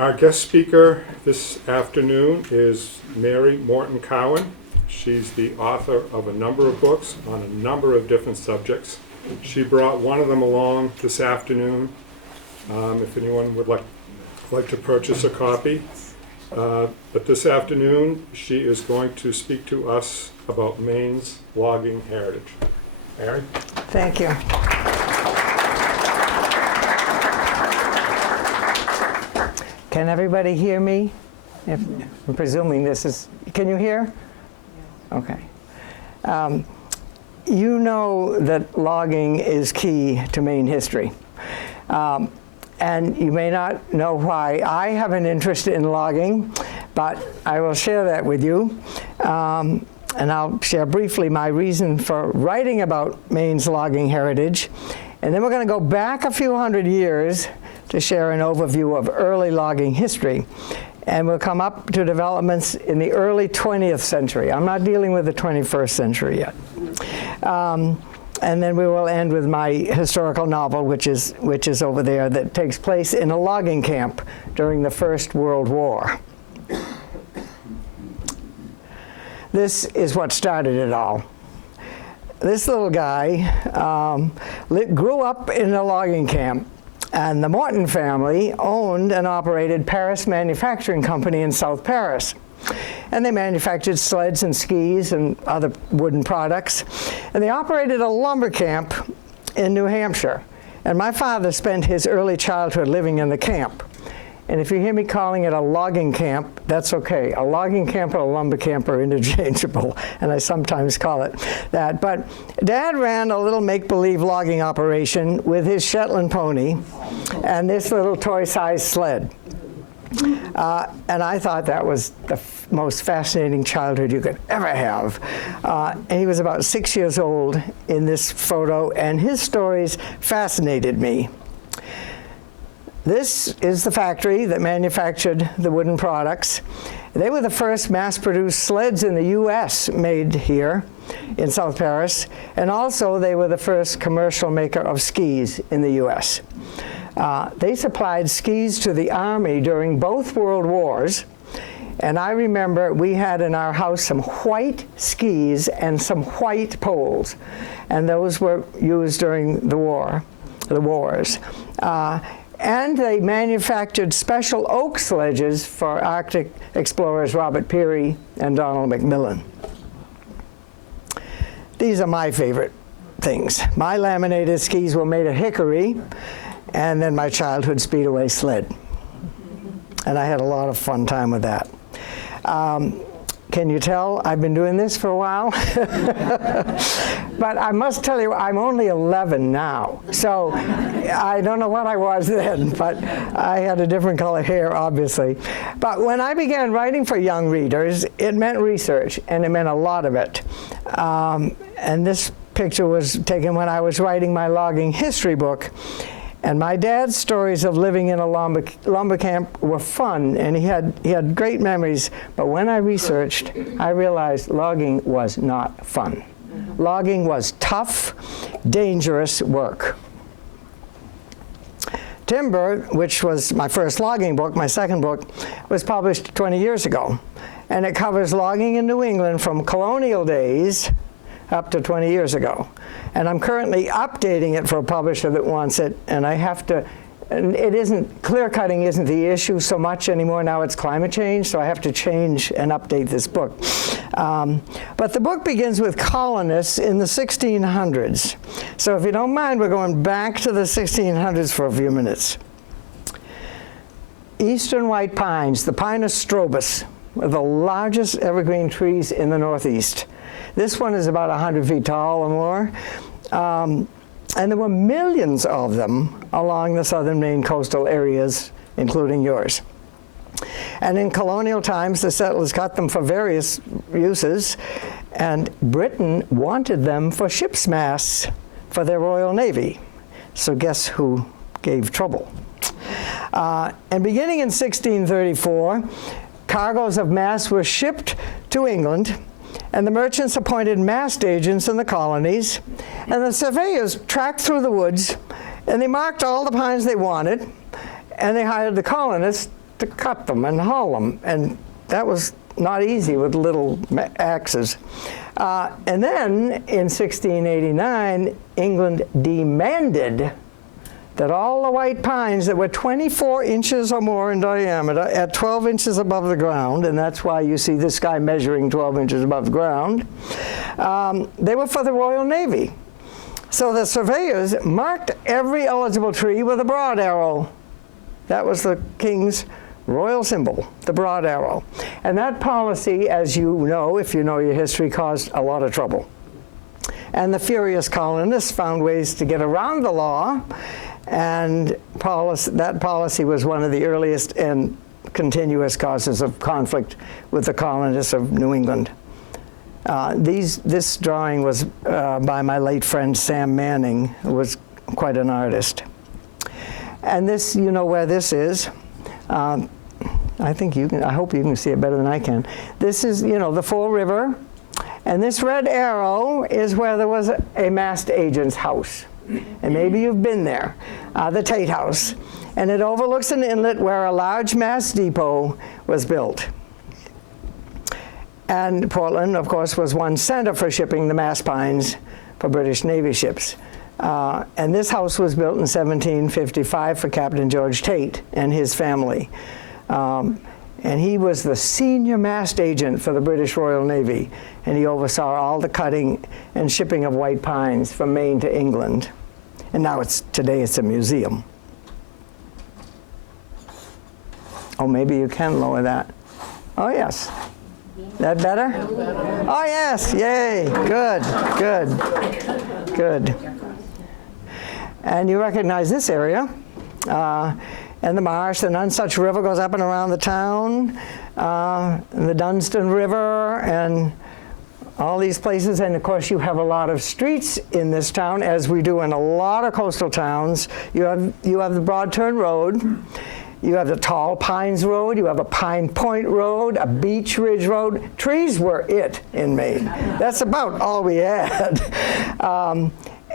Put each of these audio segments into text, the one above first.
Our guest speaker this afternoon is Mary Morton Cowan. She's the author of a number of books on a number of different subjects. She brought one of them along this afternoon. If anyone would like to purchase a copy. But this afternoon, she is going to speak to us about Maine's logging heritage. Mary? Thank you. Can everybody hear me? I'm presuming this is, can you hear? Okay. You know that logging is key to Maine history. And you may not know why I have an interest in logging, but I will share that with you. And I'll share briefly my reason for writing about Maine's logging heritage. And then we're going to go back a few hundred years to share an overview of early logging history. And we'll come up to developments in the early 20th century. I'm not dealing with the 21st century yet. And then we will end with my historical novel, which is over there, that takes place in a logging camp during the First World War. This is what started it all. This little guy grew up in a logging camp, and the Morton family owned and operated Paris Manufacturing Company in South Paris. And they manufactured sleds and skis and other wooden products. And they operated a lumber camp in New Hampshire. And my father spent his early childhood living in the camp. And if you hear me calling it a logging camp, that's okay. A logging camp and a lumber camp are interchangeable, and I sometimes call it that. But Dad ran a little make-believe logging operation with his Shetland pony and this little toy-sized sled. And I thought that was the most fascinating childhood you could ever have. And he was about 6 years old in this photo, and his stories fascinated me. This is the factory that manufactured the wooden products. They were the first mass-produced sleds in the U.S. made here in South Paris, and also they were the first commercial maker of skis in the U.S. They supplied skis to the Army during both World Wars, and I remember we had in our house some white skis and some white poles, and those were used during the wars. And they manufactured special oak sledges for Arctic explorers Robert Peary and Donald McMillan. These are my favorite things. My laminated skis were made of hickory, and then my childhood speedway sled. And I had a lot of fun time with that. Can you tell I've been doing this for a while? But I must tell you, I'm only 11 now. So I don't know what I was then, but I had a different color hair, obviously. But when I began writing for young readers, it meant research, and it meant a lot of it. And this picture was taken when I was writing my logging history book. And my dad's stories of living in a lumber camp were fun, and he had great memories. But when I researched, I realized logging was not fun. Logging was tough, dangerous work. Timber, which was my first logging book, my second book, was published 20 years ago. And it covers logging in New England from colonial days up to 20 years ago. And I'm currently updating it for a publisher that wants it, and I have to, and it isn't, clear-cutting isn't the issue so much anymore. Now it's climate change, so I have to change and update this book. But the book begins with colonists in the 1600s. So if you don't mind, we're going back to the 1600s for a few minutes. Eastern white pines, the Pinus strobus, are the largest evergreen trees in the Northeast. This one is about 100 feet tall or more. And there were millions of them along the southern Maine coastal areas, including yours. And in colonial times, the settlers cut them for various uses, and Britain wanted them for ship's masts for their Royal Navy. So guess who gave trouble? And beginning in 1634, cargoes of masts were shipped to England, and the merchants appointed mast agents in the colonies, and the surveyors tracked through the woods, and they marked all the pines they wanted, and they hired the colonists to cut them and haul them, and that was not easy with little axes. And then in 1689, England demanded that all the white pines that were 24 inches or more in diameter at 12 inches above the ground, and that's why you see this guy measuring 12 inches above the ground, they were for the Royal Navy. So the surveyors marked every eligible tree with a broad arrow. That was the king's royal symbol, the broad arrow. And that policy, as you know, if you know your history, caused a lot of trouble. And the furious colonists found ways to get around the law, and that policy was one of the earliest and continuous causes of conflict with the colonists of New England. This drawing was by my late friend Sam Manning, who was quite an artist. And this, you know where this is. I think you can, I hope you can see it better than I can. This is, you know, the Fall River. And this red arrow is where there was a mast agent's house. And maybe you've been there, the Tate House. And it overlooks an inlet where a large mast depot was built. And Portland, of course, was one center for shipping the mast pines for British Navy ships. And this house was built in 1755 for Captain George Tate and his family. And he was the senior mast agent for the British Royal Navy, and he oversaw all the cutting and shipping of white pines from Maine to England. And now today it's a museum. Oh, maybe you can lower that. Oh, yes. That better? Oh, yes. Yay. Good, good, good. And you recognize this area. And the marsh, the Nonsuch River goes up and around the town, and the Dunstan River, and all these places. And of course, you have a lot of streets in this town, as we do in a lot of coastal towns. You have the Broad Turn Road, you have the Tall Pines Road, you have a Pine Point Road, a Beech Ridge Road. Trees were it in Maine. That's about all we had.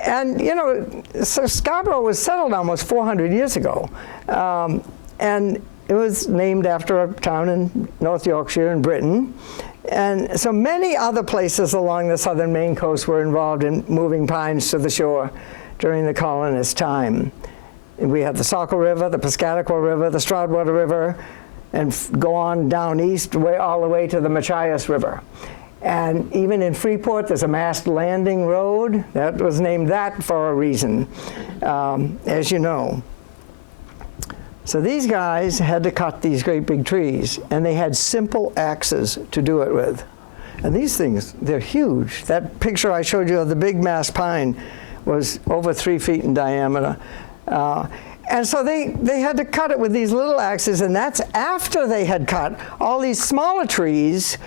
And, you know, so Scarborough was settled almost 400 years ago. And it was named after a town in North Yorkshire in Britain. And so many other places along the southern Maine coast were involved in moving pines to the shore during the colonist time. And we have the Saco River, the Piscataqua River, the Stroudwater River, and go on down east all the way to the Machias River. And even in Freeport, there's a mast landing road. That was named that for a reason, as you know. So these guys had to cut these great big trees, and they had simple axes to do it with. And these things, they're huge. That picture I showed you of the big mast pine was over 3 feet in diameter. And so they had to cut it with these little axes, and that's after they had cut all these smaller trees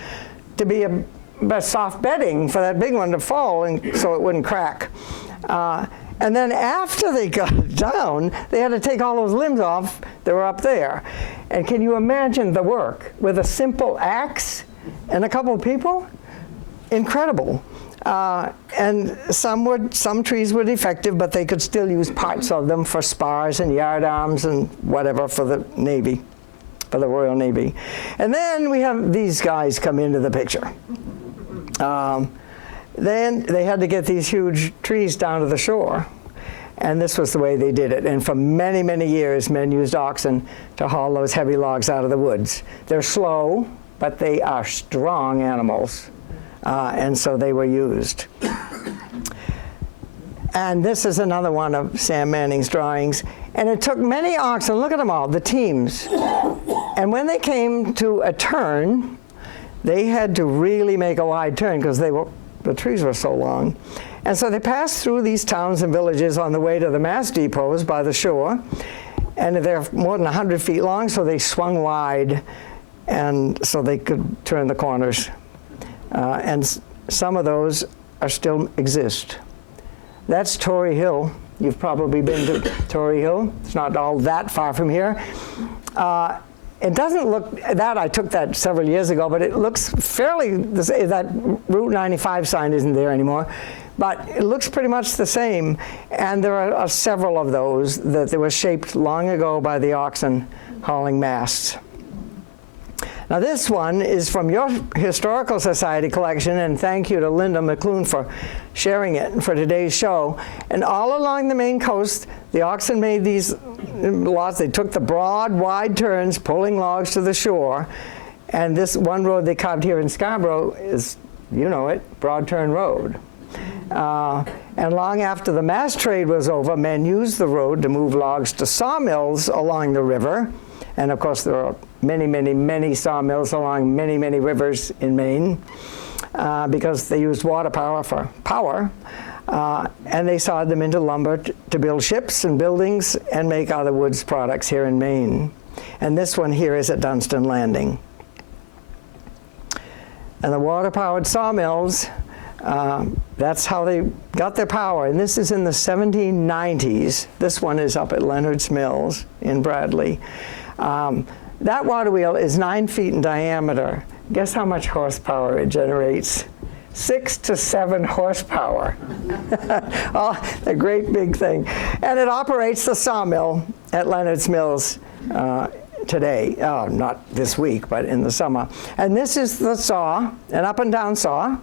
to be a soft bedding for that big one to fall, and so it wouldn't crack. And then after they got it down, they had to take all those limbs off that were up there. And can you imagine the work with a simple axe and a couple of people? Incredible. And some trees were defective, but they could still use parts of them for spars and yard arms and whatever for the Navy, for the Royal Navy. And then we have these guys come into the picture. Then they had to get these huge trees down to the shore, and this was the way they did it. And for many, many years, men used oxen to haul those heavy logs out of the woods. They're slow, but they are strong animals, and so they were used. And this is another one of Sam Manning's drawings. And it took many oxen, look at them all, the teams. And when they came to a turn, they had to really make a wide turn because the trees were so long. And so they passed through these towns and villages on the way to the mast depots by the shore. And they're more than 100 feet long, so they swung wide, and so they could turn the corners. And some of those still exist. That's Torrey Hill. You've probably been to Torrey Hill. It's not all that far from here. It doesn't look, I took that several years ago, but it looks fairly, that Route 95 sign isn't there anymore, but it looks pretty much the same. And there are several of those that they were shaped long ago by the oxen hauling masts. Now this one is from your Historical Society collection, and thank you to Linda McClune for sharing it for today's show. And all along the Maine coast, the oxen made these lots. They took the broad, wide turns, pulling logs to the shore. And this one road they carved here in Scarborough is, you know it, Broad Turn Road. And long after the mast trade was over, men used the road to move logs to sawmills along the river. And of course, there are many, many, many sawmills along many, many rivers in Maine because they used water power for power. And they sawed them into lumber to build ships and buildings and make other woods products here in Maine. And this one here is at Dunstan Landing. And the water-powered sawmills, that's how they got their power. And this is in the 1790s. This one is up at Leonard's Mills in Bradley. That water wheel is 9 feet in diameter. Guess how much horsepower it generates? 6 to 7 horsepower. Oh, a great big thing. And it operates the sawmill at Leonard's Mills today. Oh, not this week, but in the summer. And this is the saw, an up and down saw.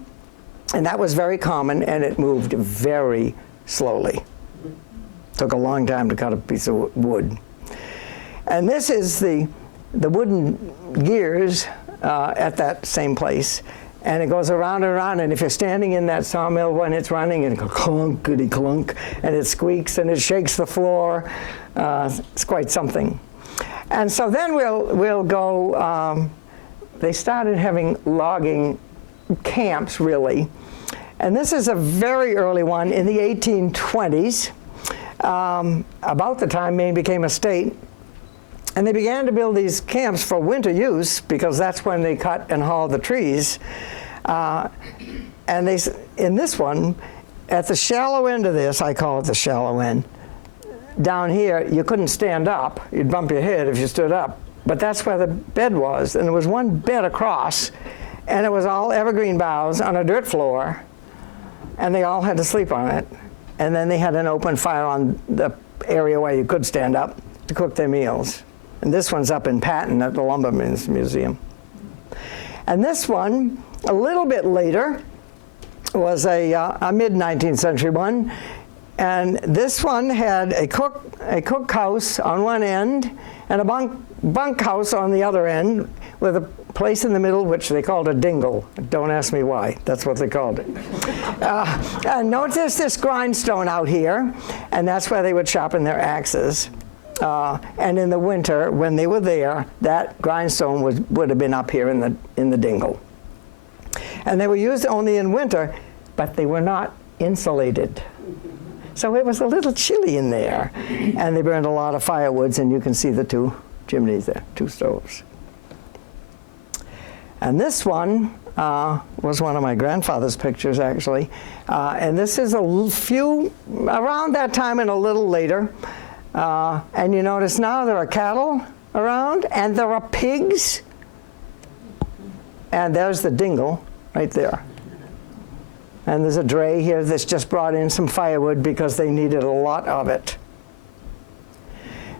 And that was very common, and it moved very slowly. Took a long time to cut a piece of wood. And this is the wooden gears at that same place. And it goes around and around, and if you're standing in that sawmill when it's running, it goes clunkety clunk, and it squeaks and it shakes the floor. It's quite something. And so then we'll go, they started having logging camps, really. And this is a very early one in the 1820s, about the time Maine became a state. And they began to build these camps for winter use because that's when they cut and hauled the trees. And they, in this one, at the shallow end of this, I call it the shallow end, down here, you couldn't stand up. You'd bump your head if you stood up. But that's where the bed was. And there was one bed across, and it was all evergreen boughs on a dirt floor, and they all had to sleep on it. And then they had an open fire on the area where you could stand up to cook their meals. And this one's up in Patton at the Lumbermen's Museum. And this one, a little bit later, was a mid-19th century one. And this one had a cook house on one end and a bunk house on the other end with a place in the middle which they called a dingle. Don't ask me why. That's what they called it. And notice this grindstone out here, and that's where they would sharpen their axes. And in the winter, when they were there, that grindstone would have been up here in the dingle. And they were used only in winter, but they were not insulated. So it was a little chilly in there. And they burned a lot of firewoods, and you can see the 2 chimneys there, 2 stoves. And this one was one of my grandfather's pictures, actually. And this is a few, around that time and a little later. And you notice now there are cattle around, and there are pigs. And there's the dingle right there. And there's a dray here that's just brought in some firewood because they needed a lot of it.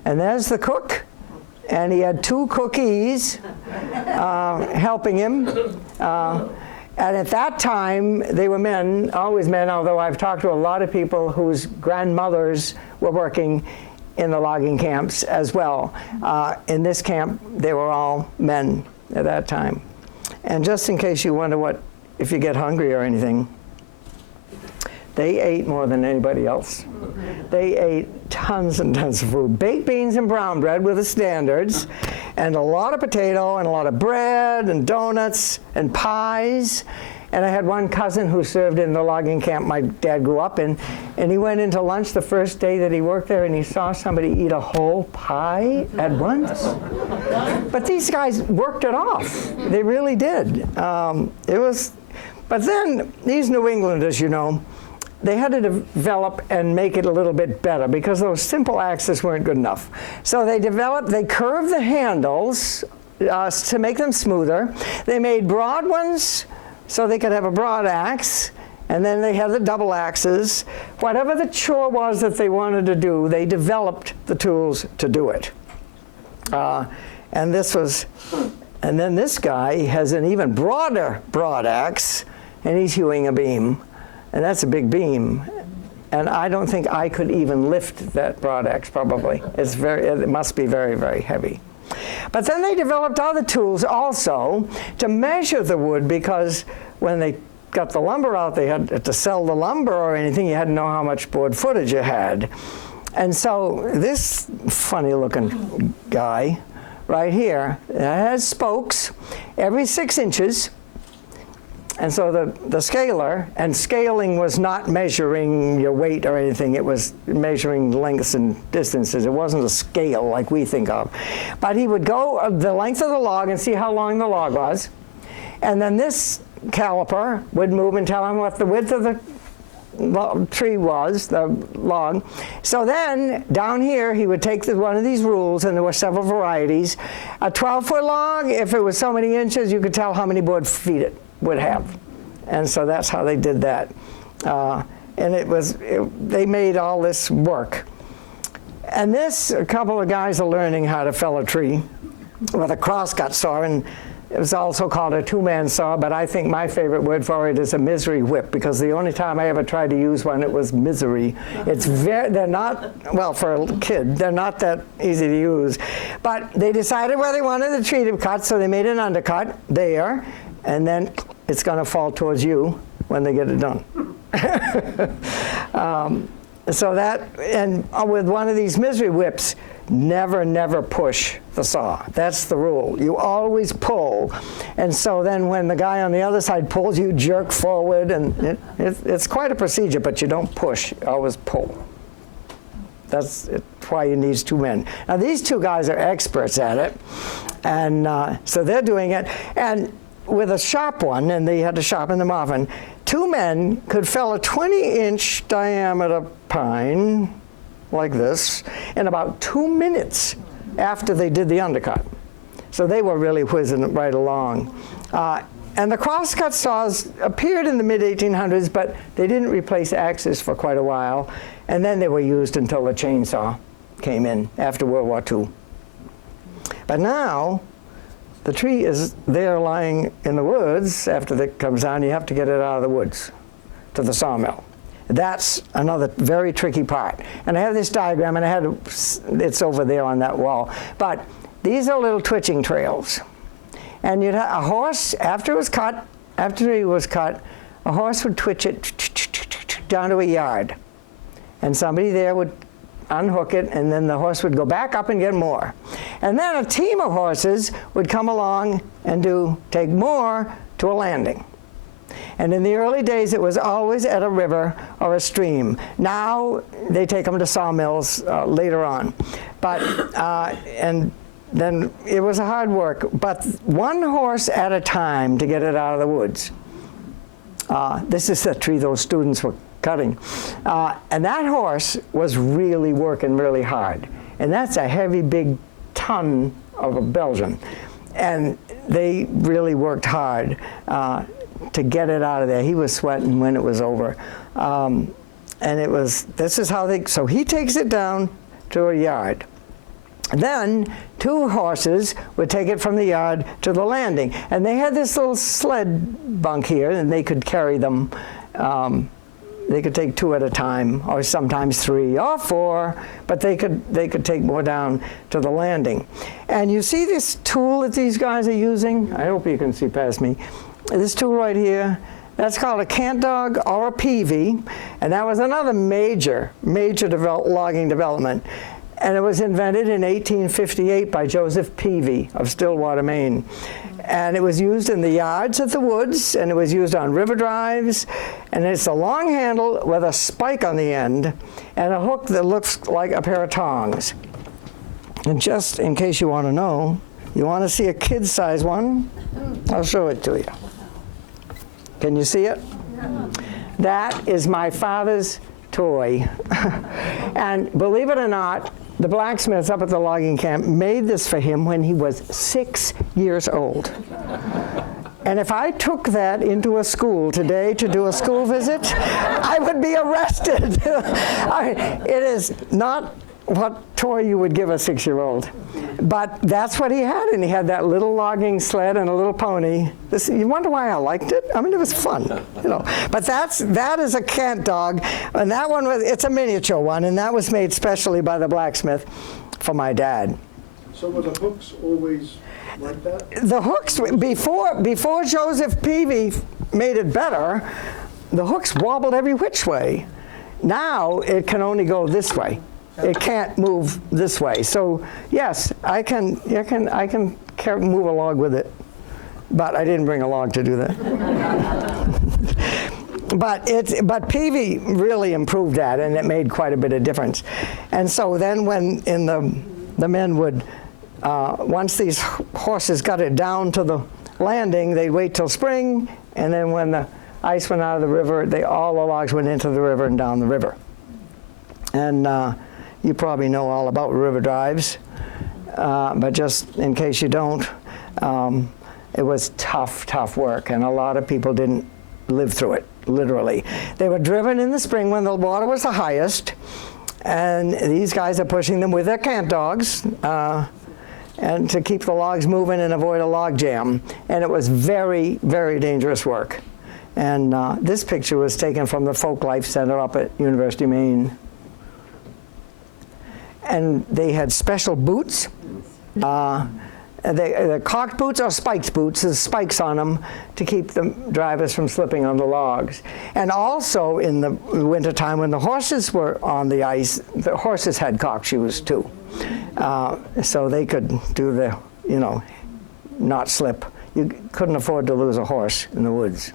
And there's the cook, and he had 2 cookies helping him. And at that time, they were men, always men, although I've talked to a lot of people whose grandmothers were working in the logging camps as well. In this camp, they were all men at that time. And just in case you wonder if you get hungry or anything, they ate more than anybody else. They ate tons and tons of food. Baked beans and brown bread were the standards, and a lot of potato and a lot of bread and donuts and pies. And I had one cousin who served in the logging camp my dad grew up in, and he went into lunch the first day that he worked there, and he saw somebody eat a whole pie at once. But these guys worked it off. They really did. But then these New Englanders, you know, they had to develop and make it a little bit better because those simple axes weren't good enough. So they curved the handles to make them smoother. They made broad ones so they could have a broad axe, and then they had the double axes. Whatever the chore was that they wanted to do, they developed the tools to do it. And this was And then this guy has an even broader broad axe, and he's hewing a beam. And that's a big beam. And I don't think I could even lift that broad axe, probably. It must be very, very heavy. But then they developed other tools also to measure the wood, because when they got the lumber out, they had to sell the lumber or anything. You had to know how much board footage you had. And so this funny looking guy right here has spokes every 6 inches. And so the scaler, and scaling was not measuring your weight or anything, it was measuring lengths and distances. It wasn't a scale like we think of. But he would go the length of the log and see how long the log was. And then this caliper would move and tell him what the width of the tree was, the log. So then, down here, he would take one of these rules, and there were several varieties. A 12-foot log, if it was so many inches, you could tell how many board feet it would have. And so that's how they did that. And they made all this work. And this, a couple of guys are learning how to fell a tree with a crosscut saw, and it was also called a two-man saw, but I think my favorite word for it is a misery whip, because the only time I ever tried to use one, it was misery. They're not, well, for a kid, they're not that easy to use. But they decided where they wanted the tree to cut, so they made an undercut there, and then it's going to fall towards you when they get it done. So that, and with one of these misery whips, never push the saw. That's the rule. You always pull. And so then when the guy on the other side pulls, you jerk forward, and it's quite a procedure, but you don't push, you always pull. That's why you need 2 men. Now these 2 guys are experts at it, and so they're doing it. And with a sharp one, and they had to sharpen them often, 2 men could fell a 20-inch diameter pine like this in about 2 minutes after they did the undercut. So they were really whizzing right along. And the crosscut saws appeared in the mid-1800s, but they didn't replace axes for quite a while. And then they were used until the chainsaw came in after World War II. But now, the tree is there lying in the woods. After it comes down, you have to get it out of the woods to the sawmill. That's another very tricky part. And I have this diagram, and it's over there on that wall. But these are little twitching trails. And you'd have a horse, after it was cut, after it was cut, a horse would twitch it down to a yard. And somebody there would unhook it, and then the horse would go back up and get more. And then a team of horses would come along and take more to a landing. And in the early days, it was always at a river or a stream. Now, they take them to sawmills later on. But, and then it was a hard work, but 1 horse at a time to get it out of the woods. This is the tree those students were cutting. And that horse was really working really hard. And that's a heavy, big ton of a Belgian. And they really worked hard to get it out of there. He was sweating when it was over. And this is how so he takes it down to a yard. Then 2 horses would take it from the yard to the landing. And they had this little sled bunk here, and they could carry them. They could take 2 at a time, or sometimes 3 or 4, but they could take more down to the landing. And you see this tool that these guys are using? I hope you can see past me. This tool right here, that's called a cant dog or a peavey, and that was another major logging development. And it was invented in 1858 by Joseph Peavey of Stillwater, Maine. And it was used in the yards of the woods, and it was used on river drives. And it's a long handle with a spike on the end and a hook that looks like a pair of tongs. And just in case you want to know, you want to see a kid-size one? I'll show it to you. Can you see it? Yeah. That is my father's toy. And believe it or not, the blacksmiths up at the logging camp made this for him when he was 6 years old. And if I took that into a school today to do a school visit, I would be arrested. It is not what toy you would give a 6-year-old. But that's what he had, and he had that little logging sled and a little pony. You wonder why I liked it? I mean, it was fun, you know. But that is a cant dog, and that one it's a miniature one, and that was made specially by the blacksmith for my dad. So were the hooks always like that? The hooks, before Joseph Peavy made it better, the hooks wobbled every which way. Now it can only go this way. It can't move this way. So yes, I can move a log with it, but I didn't bring a log to do that. But Peavy really improved that, and it made quite a bit of difference. And so then when the men would, once these horses got it down to the landing, they'd wait till spring, and then when the ice went out of the river, all the logs went into the river and down the river. And you probably know all about river drives, but just in case you don't, it was tough work, and a lot of people didn't live through it, literally. They were driven in the spring when the water was the highest, and these guys are pushing them with their cant dogs, and to keep the logs moving and avoid a log jam. And it was very, very dangerous work. And this picture was taken from the Folk Life Center up at University of Maine. And they had special boots. The caulked boots or spiked boots, there's spikes on them to keep the drivers from slipping on the logs. And also in the wintertime when the horses were on the ice, the horses had caulk shoes too. So they could do the, not slip. You couldn't afford to lose a horse in the woods.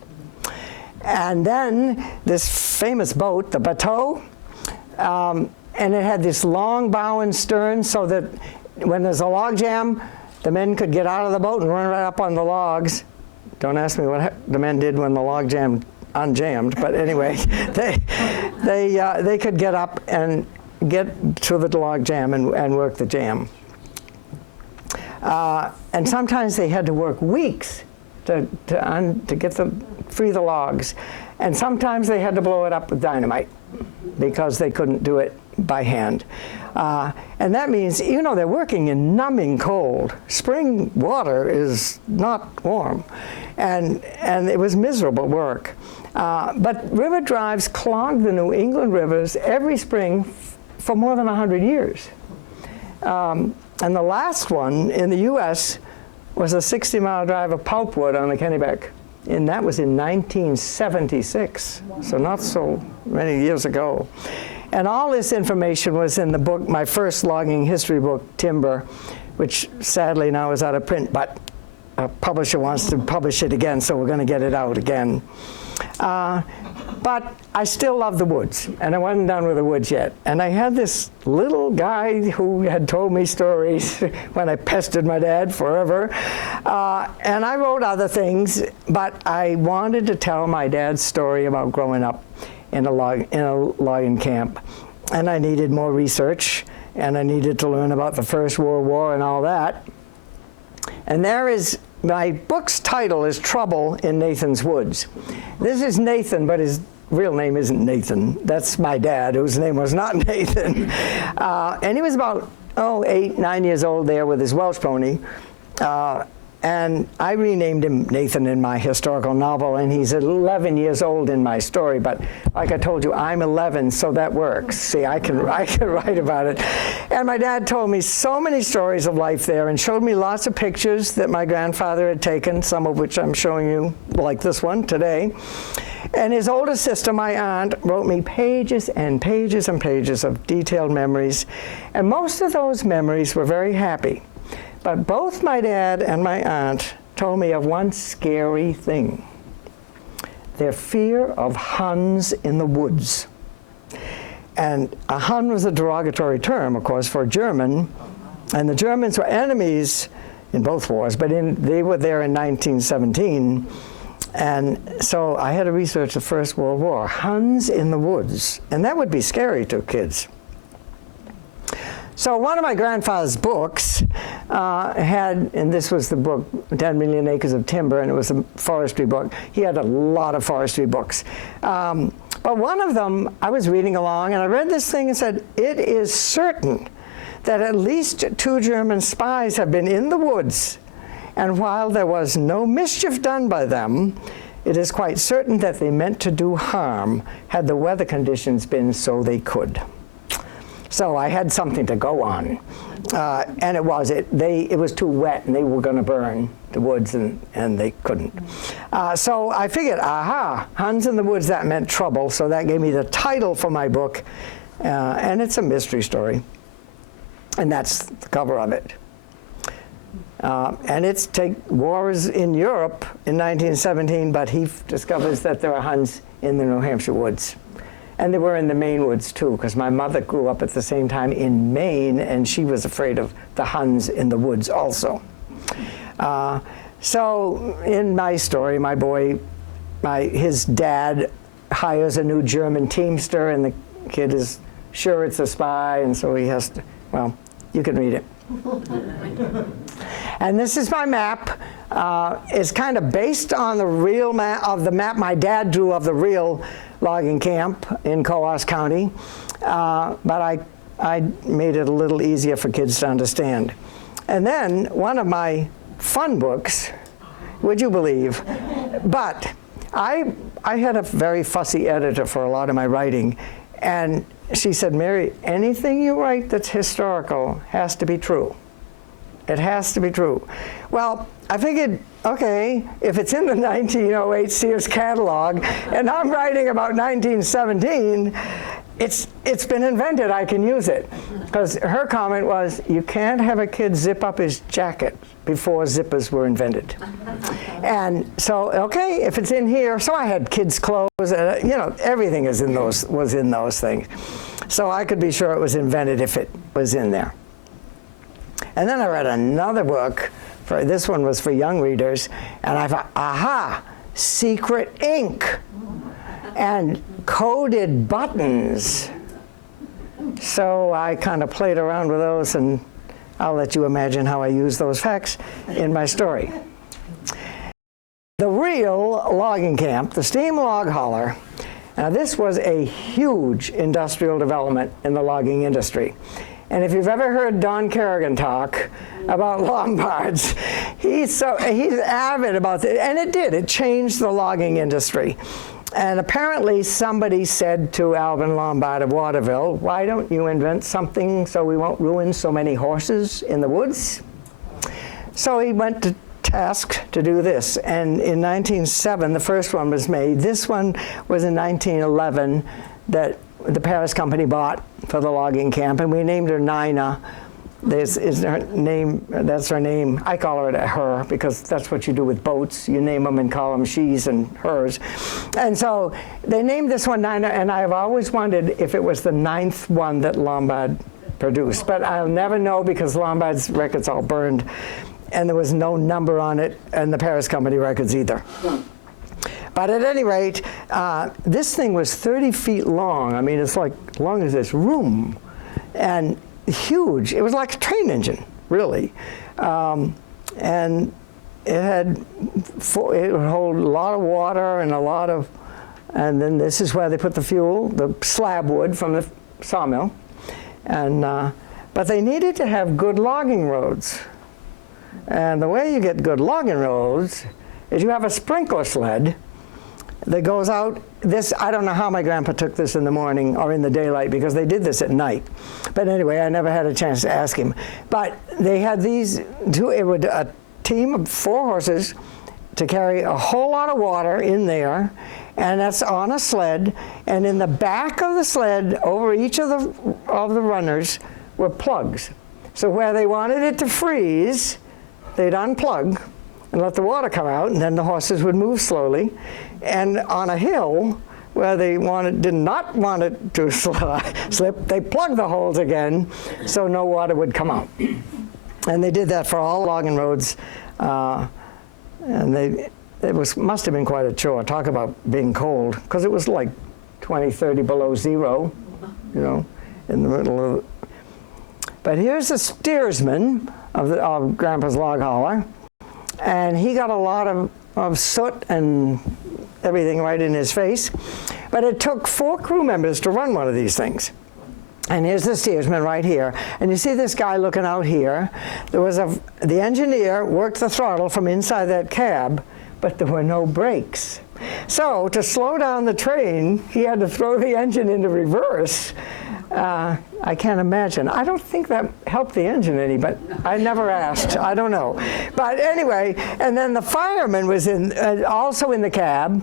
And then this famous boat, the bateau, and it had this long bow and stern so that when there's a log jam, the men could get out of the boat and run right up on the logs. Don't ask me what the men did when the log jam unjammed, but anyway, they could get up and get to the log jam and work the jam. And sometimes they had to work weeks to free the logs, and sometimes they had to blow it up with dynamite because they couldn't do it by hand. And that means, they're working in numbing cold. Spring water is not warm. And it was miserable work. But river drives clogged the New England rivers every spring for more than 100 years. And the last one in the U.S. was a 60-mile drive of pulpwood on the Kennebec. And that was in 1976, so not so many years ago. And all this information was in the book, my first logging history book, Timber, which sadly now is out of print, but a publisher wants to publish it again, so we're going to get it out again. But I still love the woods, and I wasn't done with the woods yet. And I had this little guy who had told me stories when I pestered my dad forever. And I wrote other things, but I wanted to tell my dad's story about growing up in a logging camp. And I needed more research, and I needed to learn about the First World War and all that. And my book's title is Trouble in Nathan's Woods. This is Nathan, but his real name isn't Nathan. That's my dad, whose name was not Nathan. And he was about, 8, 9 years old there with his Welsh pony. And I renamed him Nathan in my historical novel, and he's 11 years old in my story. But like I told you, I'm 11, so that works. See, I can write about it. And my dad told me so many stories of life there and showed me lots of pictures that my grandfather had taken, some of which I'm showing you, like this one today. And his older sister, my aunt, wrote me pages and pages and pages of detailed memories. And most of those memories were very happy. But both my dad and my aunt told me of one scary thing: their fear of Huns in the woods. And a Hun was a derogatory term, of course, for German. And the Germans were enemies in both wars, but they were there in 1917. And so I had to research the First World War. Huns in the woods. And that would be scary to kids. So one of my grandfather's books had, and this was the book, 10 Million Acres of Timber, and it was a forestry book. He had a lot of forestry books. But one of them, I was reading along, and I read this thing and said, it is certain that at least 2 German spies have been in the woods, and while there was no mischief done by them, it is quite certain that they meant to do harm had the weather conditions been so they could. So I had something to go on, and it was too wet, and they were going to burn the woods, and they couldn't. So I figured, aha, Huns in the woods, that meant trouble, so that gave me the title for my book, and it's a mystery story, and that's the cover of it. And it's wars in Europe in 1917, but he discovers that there are Huns in the New Hampshire woods. And they were in the Maine woods too, because my mother grew up at the same time in Maine, and she was afraid of the Huns in the woods also. So in my story, my boy, his dad hires a new German teamster, and the kid is sure it's a spy, and so he has to, well, you can read it. And this is my map. It's kind of based on the real map of the map my dad drew of the real logging camp in Cowan County, but I made it a little easier for kids to understand. And then one of my fun books, would you believe, but I had a very fussy editor for a lot of my writing, and she said, Mary, anything you write that's historical has to be true. It has to be true. Well, I figured, okay, if it's in the 1908 Sears catalog, and I'm writing about 1917, it's been invented, I can use it. Because her comment was, you can't have a kid zip up his jacket before zippers were invented. And so, okay, if it's in here, so I had kids' clothes, everything was in those things. So I could be sure it was invented if it was in there. And then I read another book, this one was for young readers, and I thought, aha, secret ink and coded buttons. So I kind of played around with those, and I'll let you imagine how I use those facts in my story. The real logging camp, the steam log hauler, now this was a huge industrial development in the logging industry. And if you've ever heard Don Kerrigan talk about Lombards, he's avid about it, and it changed the logging industry. And apparently somebody said to Alvin Lombard of Waterville, why don't you invent something so we won't ruin so many horses in the woods? So he went to task to do this, and in 1907 the first one was made. This one was in 1911 that the Paris company bought for the logging camp, and we named her Nina. This is her name, that's her name. I call her her because that's what you do with boats. You name them and call them she's and hers. And so they named this one Nina, and I've always wondered if it was the 9th one that Lombard produced. But I'll never know because Lombard's records all burned, and there was no number on it, and the Paris company records either. But at any rate, this thing was 30 feet long. I mean, it's like long as this room, and huge. It was like a train engine, really. And it would hold a lot of water and and then this is where they put the fuel, the slab wood from the sawmill. And, but they needed to have good logging roads. And the way you get good logging roads is you have a sprinkler sled that goes out. I don't know how my grandpa took this in the morning or in the daylight, because they did this at night. But anyway, I never had a chance to ask him. But they had these a team of 4 horses to carry a whole lot of water in there, and that's on a sled. And in the back of the sled, over each of the runners, were plugs. So where they wanted it to freeze, they'd unplug and let the water come out, and then the horses would move slowly. And on a hill where they did not want it to slip, they plugged the holes again so no water would come out. And they did that for all logging roads, and it must have been quite a chore. Talk about being cold, because it was like 20, 30 below zero, in the middle of. But here's the steersman of Grandpa's log hauler, and he got a lot of soot and everything right in his face. But it took 4 crew members to run one of these things. And here's the steersman right here. And you see this guy looking out here. The engineer worked the throttle from inside that cab, but there were no brakes. So to slow down the train, he had to throw the engine into reverse. I can't imagine. I don't think that helped the engine any, but I never asked. I don't know. But anyway, and then the fireman was also in the cab,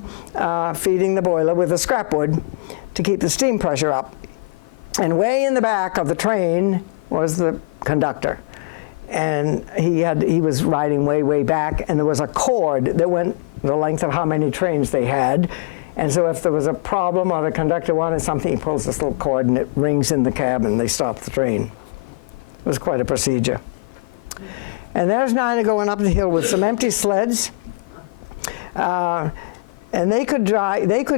feeding the boiler with the scrap wood to keep the steam pressure up. And way in the back of the train was the conductor. And he was riding way, way back, and there was a cord that went the length of how many trains they had. And so if there was a problem or the conductor wanted something, he pulls this little cord and it rings in the cab and they stop the train. It was quite a procedure. And there's Nina going up the hill with some empty sleds. And they could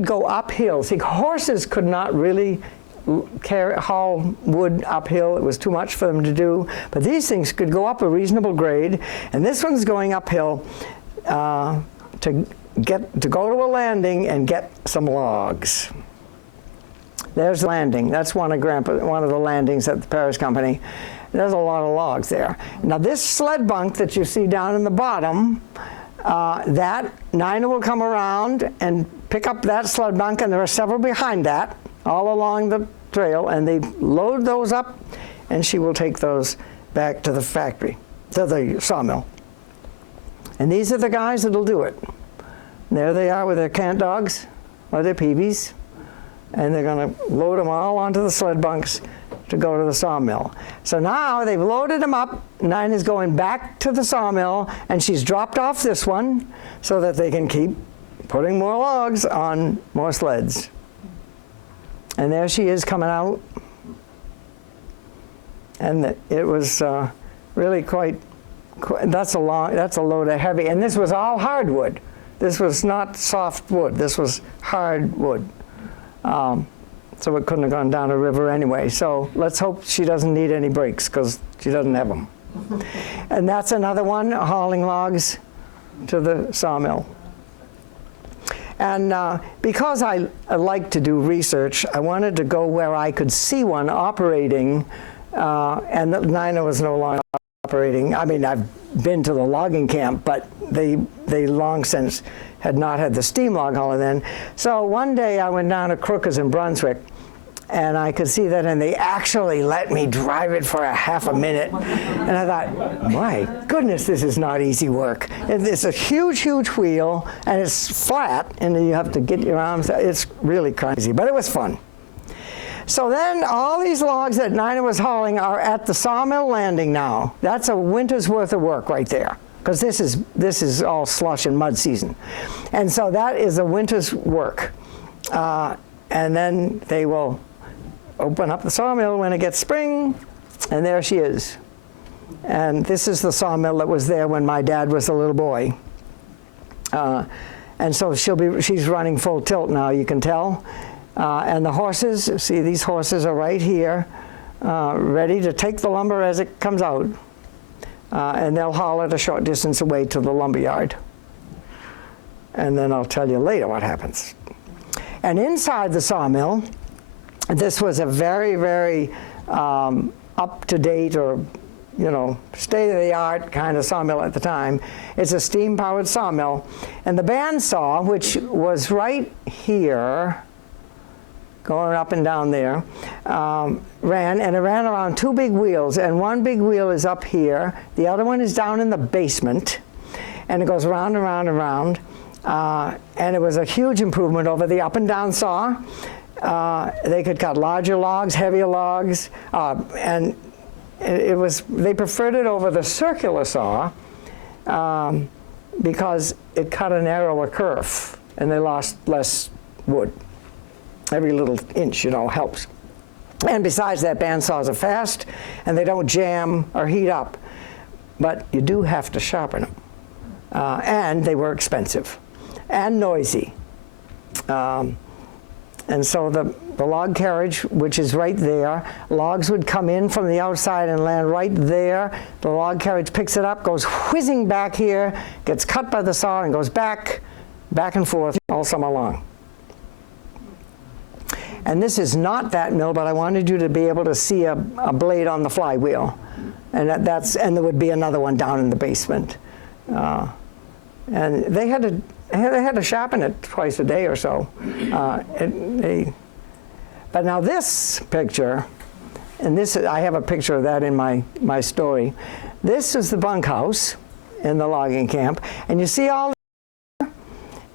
go uphill. See, horses could not really haul wood uphill. It was too much for them to do. But these things could go up a reasonable grade. And this one's going uphill to go to a landing and get some logs. There's the landing. That's one of the landings at the Paris Company. There's a lot of logs there. Now this sled bunk that you see down in the bottom, that Nina will come around and pick up that sled bunk, and there are several behind that, all along the trail, and they load those up, and she will take those back to the factory, to the sawmill. And these are the guys that'll do it. There they are with their cant dogs or their peavies, and they're going to load them all onto the sled bunks to go to the sawmill. So now they've loaded them up. Nina's going back to the sawmill, and she's dropped off this one so that they can keep putting more logs on more sleds. And there she is coming out. And it was really quite, that's a load of heavy, and this was all hardwood. This was not soft wood. This was hard wood. So it couldn't have gone down a river anyway. So let's hope she doesn't need any brakes, because she doesn't have them. And that's another one, hauling logs to the sawmill. And because I like to do research, I wanted to go where I could see one operating, and Nina was no longer operating. I mean, I've been to the logging camp, but they long since had not had the steam log hauler then. So one day I went down to Crooker's in Brunswick, and I could see that, and they actually let me drive it for a half a minute. And I thought, my goodness, this is not easy work. It's a huge, huge wheel, and it's flat, and you have to get your arms. It's really crazy, but it was fun. So then all these logs that Nina was hauling are at the sawmill landing now. That's a winter's worth of work right there, because this is all slush and mud season. And so that is a winter's work. And then they will open up the sawmill when it gets spring, and there she is. And this is the sawmill that was there when my dad was a little boy. And so she's running full tilt now, you can tell. And the horses, see, these horses are right here, ready to take the lumber as it comes out. And they'll haul it a short distance away to the lumber yard. And then I'll tell you later what happens. And inside the sawmill, this was a very, very up-to-date or, state-of-the-art kind of sawmill at the time. It's a steam-powered sawmill. And the bandsaw, which was right here, going up and down there, ran around 2 big wheels, and one big wheel is up here, the other one is down in the basement, and it goes around and around and around, and it was a huge improvement over the up and down saw. They could cut larger logs, heavier logs, and they preferred it over the circular saw because it cut a narrower curve, and they lost less wood. Every little inch, helps. And besides that, bandsaws are fast, and they don't jam or heat up. But you do have to sharpen them. And they were expensive and noisy. And so the log carriage, which is right there, logs would come in from the outside and land right there. The log carriage picks it up, goes whizzing back here, gets cut by the saw, and goes back and forth all summer long. And this is not that mill, but I wanted you to be able to see a blade on the flywheel. And and there would be another one down in the basement. And they had to sharpen it twice a day or so. But now this picture, and I have a picture of that in my story. This is the bunkhouse in the logging camp, and you see all.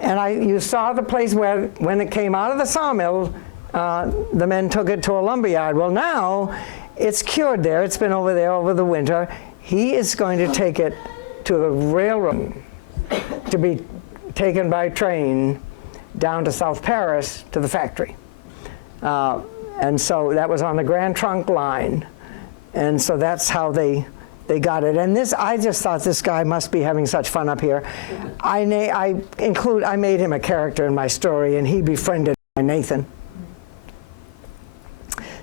And you saw the place where, when it came out of the sawmill, the men took it to a lumber yard. Well, now it's cured there. It's been over there over the winter. He is going to take it to the railroad to be taken by train down to South Paris to the factory. And so that was on the Grand Trunk line. And so that's how they got it. And I just thought this guy must be having such fun up here. I made him a character in my story, and he befriended Nathan.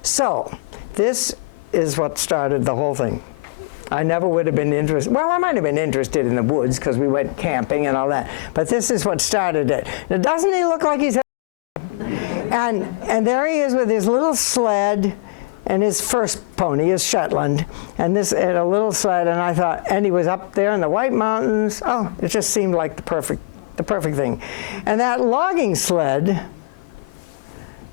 So this is what started the whole thing. I never would have been interested. Well, I might have been interested in the woods because we went camping and all that. But this is what started it. Now, doesn't he look like he's... And there he is with his little sled and his first pony, his Shetland, and a little sled. And I thought, and he was up there in the White Mountains. Oh, it just seemed like the perfect thing. And that logging sled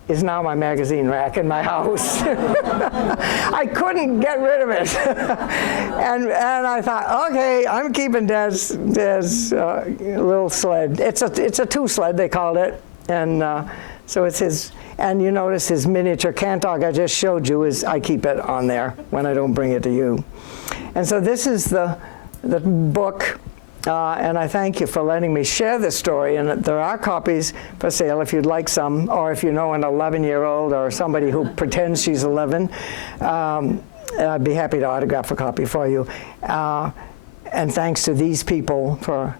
is now my magazine rack in my house. I couldn't get rid of it. and I thought, okay, I'm keeping Dad's little sled. It's a two sled, they called it. And so it's his, and you notice his miniature cant dog I just showed you I keep it on there when I don't bring it to you. And so this is the book. And I thank you for letting me share this story. And there are copies for sale if you'd like some, or if you know an 11-year-old or somebody who pretends she's 11. I'd be happy to autograph a copy for you. And thanks to these people for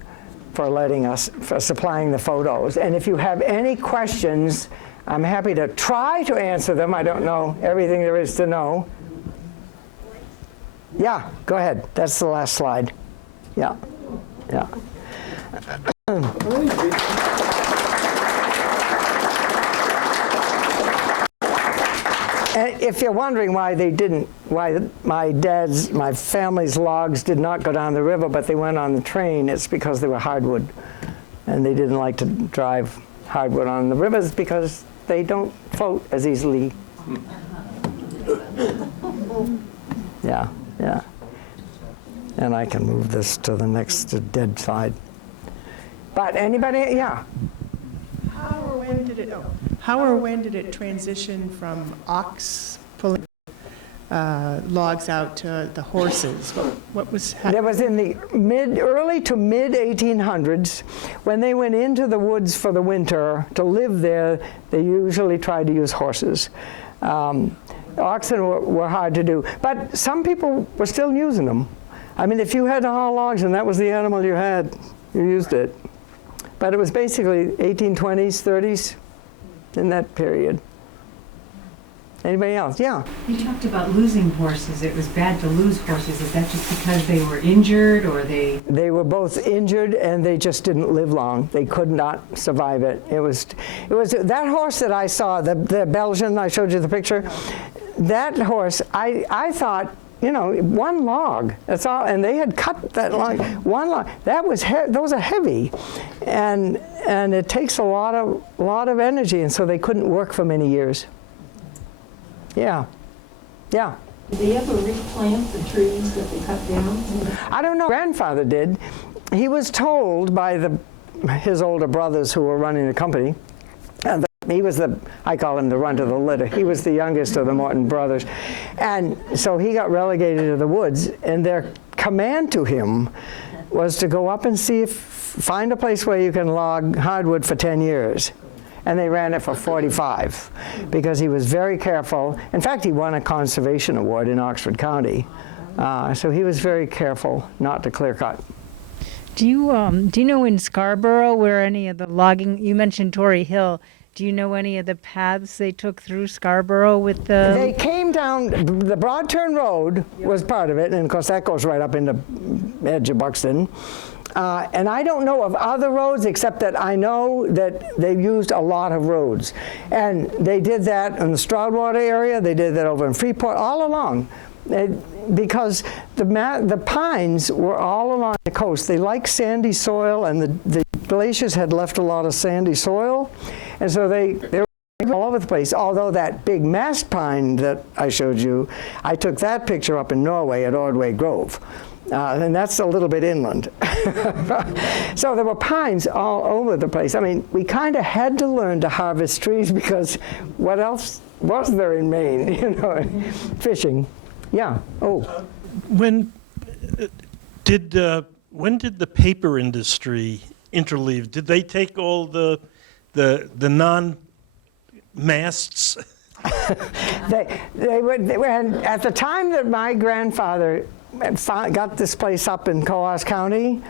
supplying the photos. And if you have any questions, I'm happy to try to answer them. I don't know everything there is to know. Yeah, go ahead. That's the last slide. Yeah. Yeah. And if you're wondering why my family's logs did not go down the river, but they went on the train, it's because they were hardwood. And they didn't like to drive hardwood on the rivers because they don't float as easily. Yeah, yeah. And I can move this to the next dead side. But anybody, yeah? How or when did it transition from ox pulling logs out to the horses? What was happening? That was in the early to mid 1800s. When they went into the woods for the winter to live there, they usually tried to use horses. Oxen were hard to do, but some people were still using them. I mean, if you had to haul logs and that was the animal you had, you used it. But it was basically 1820s, 30s, in that period. Anybody else? Yeah. You talked about losing horses. It was bad to lose horses. Is that just because they were injured, or they? They were both injured, and they just didn't live long. They could not survive it. It was that horse that I saw, the Belgian. I showed you the picture. That horse, I thought, you know, one log. That's all, and they had cut that log. One log. Those are heavy, and it takes a lot of energy, and so they couldn't work for many years. Yeah, yeah. Did they ever replant the trees that they cut down? I don't know. Grandfather did. He was told by his older brothers who were running the company, and he was I call him the runt of the litter. He was the youngest of the Morton brothers. And so he got relegated to the woods, and their command to him was to go up and find a place where you can log hardwood for 10 years. And they ran it for 45 because he was very careful. In fact, he won a conservation award in Oxford County. So he was very careful not to clear cut. Do you know in Scarborough where any of the logging, you mentioned Torrey Hill, Do you know any of the paths they took through Scarborough with the? They came down, the Broad Turn Road was part of it, and of course that goes right up into edge of Buxton. And I don't know of other roads, except that I know that they used a lot of roads. And they did that in the Stroudwater area, they did that over in Freeport, all along. Because the pines were all along the coast. They like sandy soil, and the glaciers had left a lot of sandy soil. And so they were all over the place. Although that big mast pine that I showed you, I took that picture up in Norway at Ordway Grove. And that's a little bit inland. So there were pines all over the place. I mean, we kind of had to learn to harvest trees because what else was there in Maine, you know, fishing. Yeah, oh. When did the paper industry interleave? Did they take all the non-masts? They would, at the time that my grandfather got this place up in Coas County,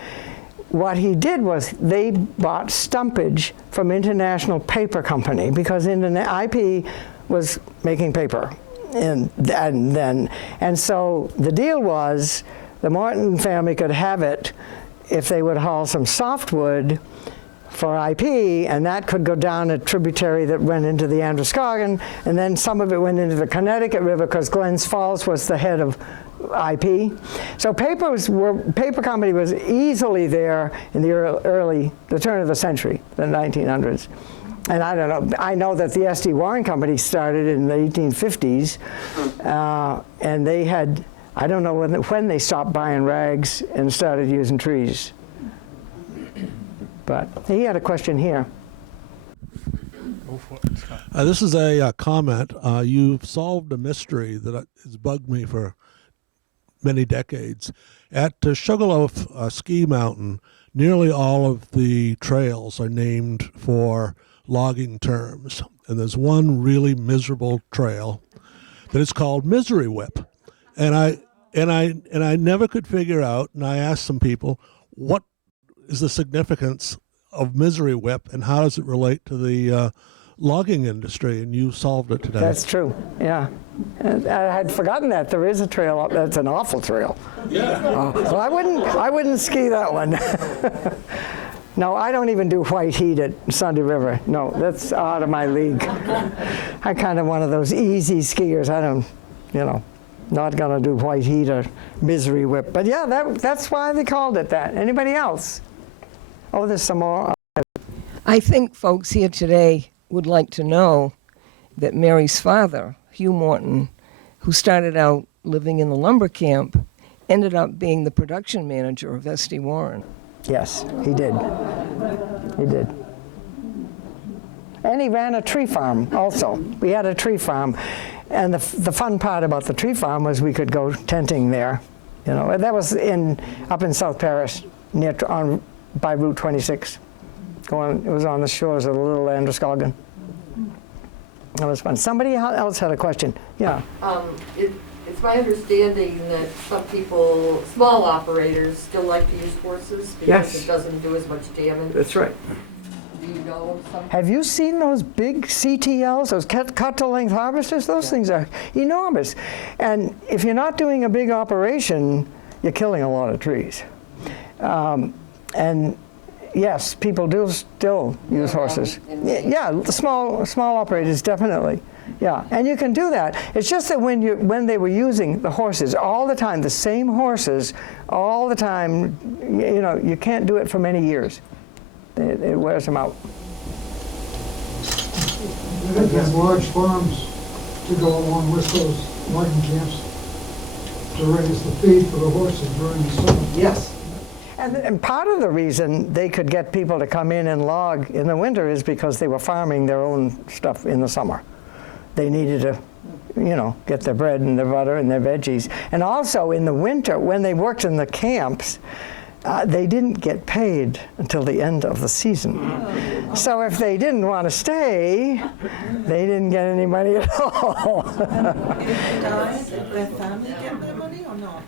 what he did was they bought stumpage from International Paper Company because IP was making paper. And so the deal was the Morton family could have it if they would haul some softwood for IP, and that could go down a tributary that went into the Androscoggin, and then some of it went into the Connecticut River because Glens Falls was the head of IP. So paper company was easily there in the the turn of the century, the 1900s. And I don't know, I know that the S.D. Warren Company started in the 1850s, and they had, I don't know when they stopped buying rags and started using trees. But he had a question here. This is a comment. You've solved a mystery that has bugged me for many decades. At Sugarloaf Ski Mountain, nearly all of the trails are named for logging terms, and there's one really miserable trail that is called Misery Whip, and I never could figure out. And I asked some people, what is the significance of Misery Whip, and how does it relate to the logging industry? And you solved it today. That's true. Yeah, and I had forgotten that there is a trail up. That's an awful trail. Yeah. Well, I wouldn't ski that one. No, I don't even do white heat at Sunday River. No, that's out of my league. I'm kind of one of those easy skiers. I don't, not gonna do white heat or Misery Whip. But yeah, that's why they called it that. Anybody else? Oh, there's some more. I think folks here today would like to know that Mary's father, Hugh Morton, who started out living in the lumber camp, ended up being the production manager of S.D. Warren. Yes, he did. He did. And he ran a tree farm also. We had a tree farm. And the fun part about the tree farm was we could go tenting there. That was up in South Paris, by Route 26. It was on the shores of the Little Androscoggin. That was fun. Somebody else had a question. Yeah. It's my understanding that some people, small operators, still like to use horses because it doesn't do as much damage. That's right. Do you know something? Have you seen those big CTLs, those cut-to-length harvesters? Those things are enormous. And if you're not doing a big operation, you're killing a lot of trees. And yes, people do still use horses. Yeah, the small operators, definitely. Yeah, and you can do that. It's just that when they were using the horses all the time, the same horses all the time, you can't do it for many years. It wears them out. They have large farms to go along with those logging camps to raise the feed for the horses during the summer. Yes. And part of the reason they could get people to come in and log in the winter is because they were farming their own stuff in the summer. They needed to, get their bread and their butter and their veggies. And also in the winter, when they worked in the camps, they didn't get paid until the end of the season. So if they didn't want to stay, they didn't get any money at all. If they died, did their family get their money or not?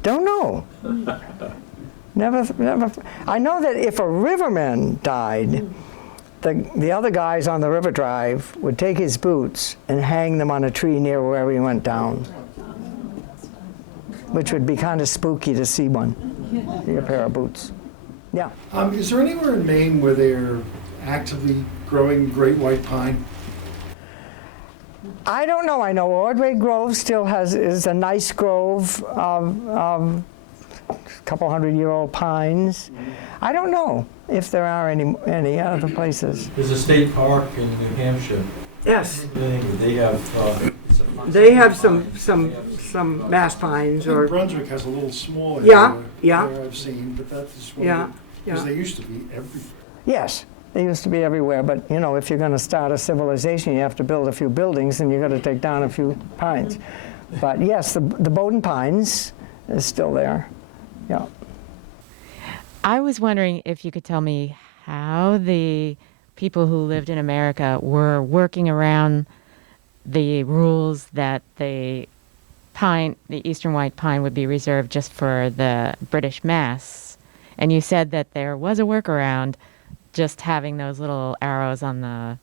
Don't know. Never. I know that if a riverman died, the other guys on the river drive would take his boots and hang them on a tree near where he went down, which would be kind of spooky to see a pair of boots. Yeah. Is there anywhere in Maine where they're actively growing great white pine? I don't know. I know Ordway Grove still is a nice grove of couple 100-year-old pines. I don't know if there are any other places. There's a state park in New Hampshire. Yes. They have. They have some mass pines New or. Brunswick has a little small Yeah, area yeah. where I've seen, but that's one Yeah, because yeah. they used to be everywhere. Yes, they used to be everywhere, but you know, if you're going to start a civilization, you have to build a few buildings, and you've got to take down a few pines. But yes, the Bowden pines is still there. Yeah. I was wondering if you could tell me how the people who lived in America were working around the rules that the eastern white pine would be reserved just for the British masts. And you said that there was a workaround, just having those little arrows on the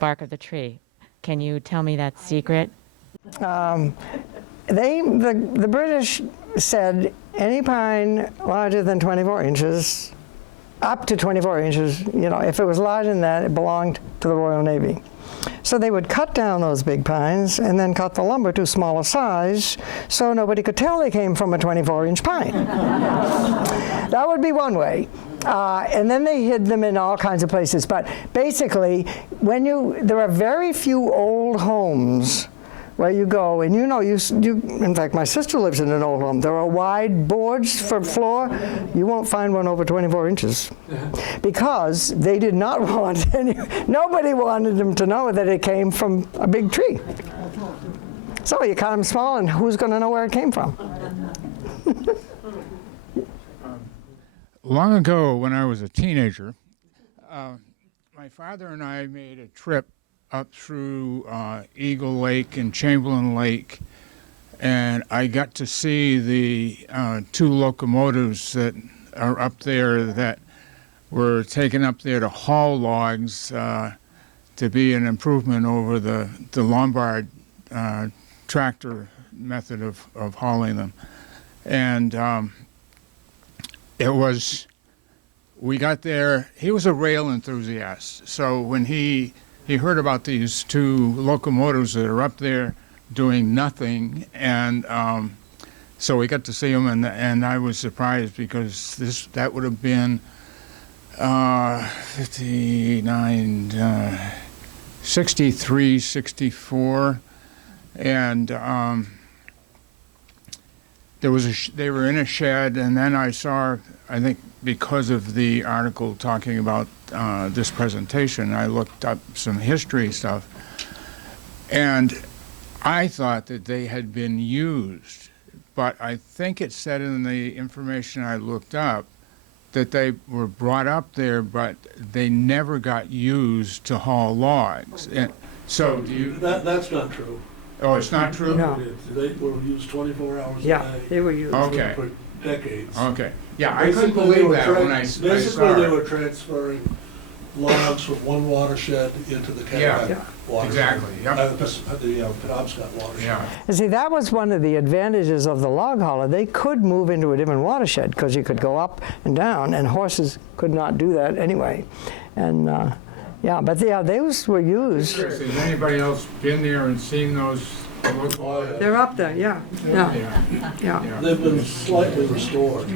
bark of the tree. Can you tell me that secret? The British said any pine larger than 24 inches, up to 24 inches, you know, if it was larger than that, it belonged to the Royal Navy. So they would cut down those big pines and then cut the lumber to smaller size so nobody could tell they came from a 24-inch pine. That would be one way. And then they hid them in all kinds of places. But basically, there are very few old homes where you go, and you know, in fact, my sister lives in an old home. There are wide boards for floor. You won't find one over 24 inches. Because they did not want nobody wanted them to know that it came from a big tree. So you cut them small, and who's going to know where it came from? Long ago, when I was a teenager, my father and I made a trip up through Eagle Lake and Chamberlain Lake, and I got to see the two locomotives that are up there that were taken up there to haul logs to be an improvement over the Lombard tractor method of hauling them. And we got there, he was a rail enthusiast, so when he heard about these two locomotives that are up there doing nothing, and so we got to see them, and I was surprised because that would have been 63, 64, and they were in a shed, and then I saw, I think because of the article talking about this presentation, I looked up some history stuff, and I thought that they had been used, but I think it said in the information I looked up that they were brought up there, but they never got used to haul logs. And so do you... That's not true. Oh, it's not true? No. They were used 24 hours a day. Yeah, they were used. Okay. For decades. Okay. Yeah, I couldn't believe that when I saw Basically, they it. were transferring logs from one watershed into the Kennebec watershed. Exactly. Yep. The Penobscot watershed. Yeah. And see, that was one of the advantages of the log hauler. They could move into a different watershed because you could go up and down, and horses could not do that anyway. And those were used. Has anybody else been there and seen those? They're up there, yeah. They've been slightly restored.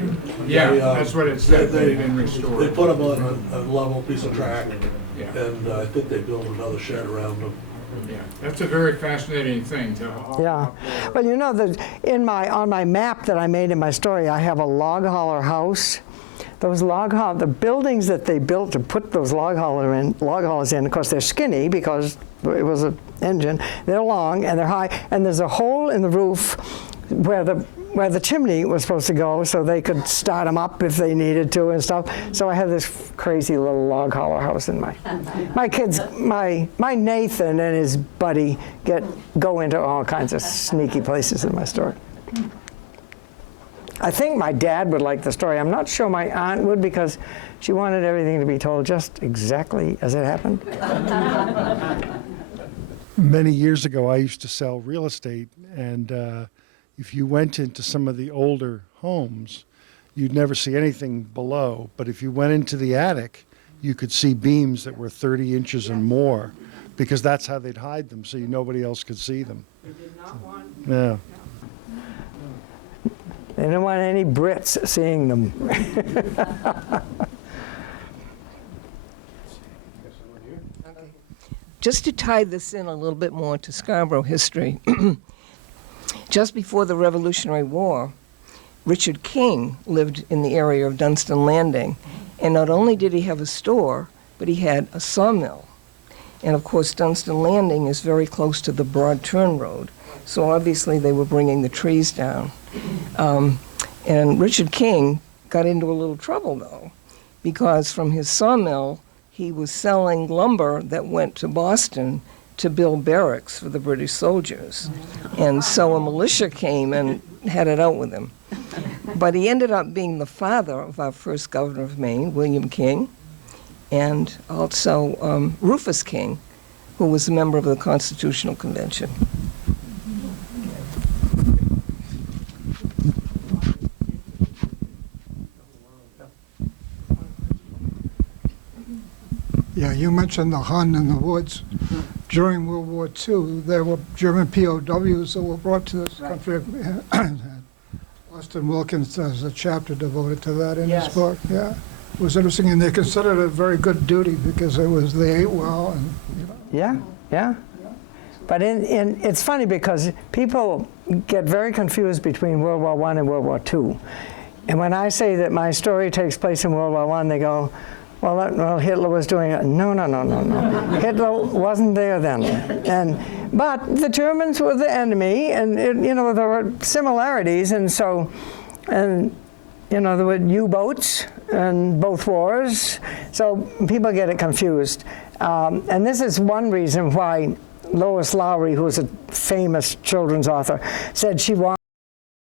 Yeah, that's what it said. They've been restored. They put them on a level piece of track, Yeah. and I think they built another shed around them. Yeah, that's a very fascinating thing to haul. Yeah. Well, you know, on my map that I made in my story, I have a log hauler house. Those the buildings that they built to put those log haulers in, of course, they're skinny because it was an engine. They're long and they're high, and there's a hole in the roof where the chimney was supposed to go, so they could start them up if they needed to and stuff. So I have this crazy little log hauler house in my kids. My Nathan and his buddy go into all kinds of sneaky places in my story. I think my dad would like the story. I'm not sure my aunt would, because she wanted everything to be told just exactly as it happened. Many years ago, I used to sell real estate, and if you went into some of the older homes, you'd never see anything below. But if you went into the attic, you could see beams that were 30 inches and more, because that's how they'd hide them, so nobody else could see them. They did not want. Yeah. They didn't want any Brits seeing them. Just to tie this in a little bit more to Scarborough history, just before the Revolutionary War, Richard King lived in the area of Dunstan Landing, and not only did he have a store, but he had a sawmill. And of course, Dunstan Landing is very close to the Broad Turn Road, so obviously they were bringing the trees down. And Richard King got into a little trouble, though, because from his sawmill, he was selling lumber that went to Boston to build barracks for the British soldiers. And so a militia came and had it out with him. But he ended up being the father of our first governor of Maine, William King, and also Rufus King, who was a member of the Constitutional Convention. Yeah, you mentioned the Hun in the woods. During World War II, there were German POWs that were brought to this country. Austin Wilkins has a chapter devoted to that in his book. Yeah, it was interesting, and they considered it a very good duty because they ate well, and Yeah, yeah. But it's funny because people get very confused between World War I and World War II. And when I say that my story takes place in World War I, they go, well, Hitler was doing it. No. Hitler wasn't there then. But the Germans were the enemy, and there were similarities, and so, there were U-boats in both wars, so people get it confused. And this is one reason why Lois Lowry, who was a famous children's author, said she wanted